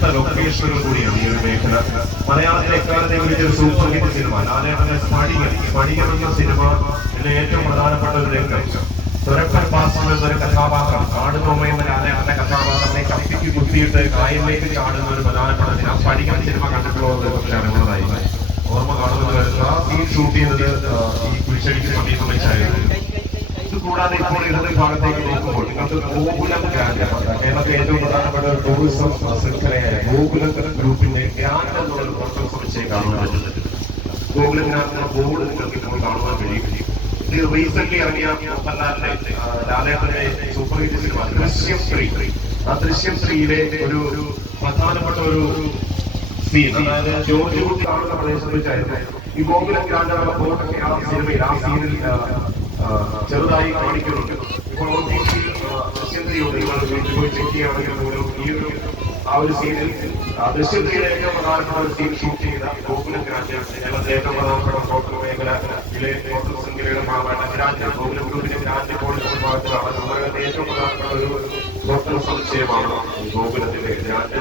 വ്യത്യസ്ത ലൊക്കേഷനുകൾ കൂടിയാണ് ഈ ഒരു മേഖല. മലയാളത്തിലെ എക്കാലത്തെ വലിയൊരു സൂപ്പർ ഹിറ്റ് സിനിമ ലാലേട്ടന്റെ സ്ഫടികം എന്ന സിനിമ ഇതിലെ ഏറ്റവും പ്രധാനപ്പെട്ട ഒരു രംഗം തുരപ്പൻ പാസം എന്നൊരു കഥാപാത്രം കാടുതോമയെന്ന ലാലേട്ടന്റെ കഥാപാത്രത്തെ കപ്പിക്ക് കുത്തിയിട്ട് കായലിലേക്ക് ചാടുന്ന ഒരു പ്രധാനപ്പെട്ട സിനിമ. സ്ഫടികം സിനിമ കണ്ടിട്ടുള്ളത് പക്ഷേ അറിവുള്ളതായി ഓർമ്മ കാണുന്നത് വരുന്ന സീൻ ഷൂട്ട് ചെയ്യുന്നത് ഈ കുരിശടിക്ക് സമീപം വെച്ചായിരുന്നു. ഇതുകൂടാതെ ഇപ്പോൾ ഇടത് ഭാഗത്തേക്ക് നോക്കുമ്പോൾ നിങ്ങൾക്ക് ഗോകുലം ഗ്രാൻഡ്, കേരളത്തിലെ ഏറ്റവും പ്രധാനപ്പെട്ട ഒരു ടൂറിസം ശൃംഖലയായ ഗോകുലം ഗ്രൂപ്പിന്റെ ഗ്രാൻഡ് എന്നുള്ളൊരു ഫോട്ടോ സമുച്ചയം കാണുവാൻ പറ്റുന്നുണ്ട്. ഗോകുലം ഗ്രാൻഡിന്റെ ബോർഡ് നിങ്ങൾക്ക് ഇപ്പോൾ കാണുവാൻ കഴിയും. ഇത് റീസെന്റ് ഇറങ്ങിയ മോഹൻലാലിന്റെ ലാലേട്ടന്റെ സൂപ്പർ ഹിറ്റ് സിനിമ ദൃശ്യം 3. ആ ദൃശ്യം 3യിലെ ഒരു പ്രധാനപ്പെട്ട ഒരു സീൻ, അതായത് ജോർജ് കുട്ടി കാണുന്ന പ്രദേശത്ത് വെച്ചായിരുന്നു ഈ ഗോകുലം ഗ്രാൻഡ് ബോർഡൊക്കെ ആ സിനിമയിൽ ആ സീനിൽ ചെറുതായി കാണിക്കുന്നുണ്ട്. ഇപ്പോൾ ദൃശ്യം 3 വീട്ടിൽ പോയി ചെക്ക് ചെയ്യുകയാണെങ്കിൽ ഈ ഒരു ആ ഒരു സീനിൽ ദൃശ്യം 3യിലെ ഏറ്റവും പ്രധാനപ്പെട്ട ഒരു സീൻ ഷൂട്ട് ചെയ്ത ഗോകുലം ഗ്രാൻഡ് കേരളത്തിലെ ഏറ്റവും പ്രധാനപ്പെട്ട ഹോട്ടൽ മേഖലയിലെ ഹോട്ടൽ ശൃംഖലയുടെ ഭാഗമായിട്ട് ഗ്രാൻഡ് ഗോകുലം ഗ്രൂപ്പിന്റെ ഗ്രാൻഡ് കോഴിക്കോട് ഭാഗത്താണ്. നമ്മുടെ ഏറ്റവും പ്രധാനപ്പെട്ട ഒരു ഹോട്ടൽ സമുച്ചയമാണ് ഗോകുലത്തിന്റെ ഗ്രാൻഡ്.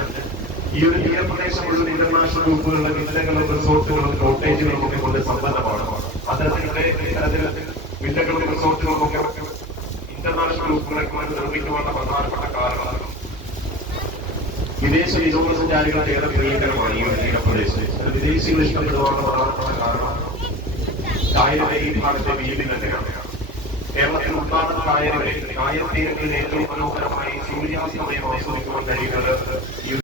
ഈ ഒരു തീരപ്രദേശം മുഴുവൻ ഇന്റർനാഷണൽ ഗ്രൂപ്പുകളുടെ വില്ലകളും റിസോർട്ടുകളും കോട്ടേജുകളും ഒക്കെ കൊണ്ട് സമ്പന്നമാണ്. അത്തരത്തിലുള്ള ഇത്തരത്തിൽ വില്ലകളും റിസോർട്ടുകളും ഒക്കെ ഇന്റർനാഷണൽ ഗ്രൂപ്പുകളെ നിർമ്മിക്കുവാനുള്ള പ്രധാനപ്പെട്ട കാരണമാണ് വിദേശ വിനോദസഞ്ചാരികൾക്ക് ഏറെ പ്രിയകരമാണ് ഈ ഒരു തീരപ്രദേശത്ത്. വിദേശികൾ ഇഷ്ടപ്പെടുവാനുള്ള പ്രധാനപ്പെട്ട കാരണം കായലിലെ ഈ ഭാഗത്തെ വീതി തന്നെയാണ്. കേരളത്തിൽ ഉൾനാടൻ കായൽ തീരങ്ങളിൽ ഏറ്റവും മനോഹരമായി സൂര്യാസ്തമയം ആസ്വദിക്കുവാൻ കഴിയുന്നത്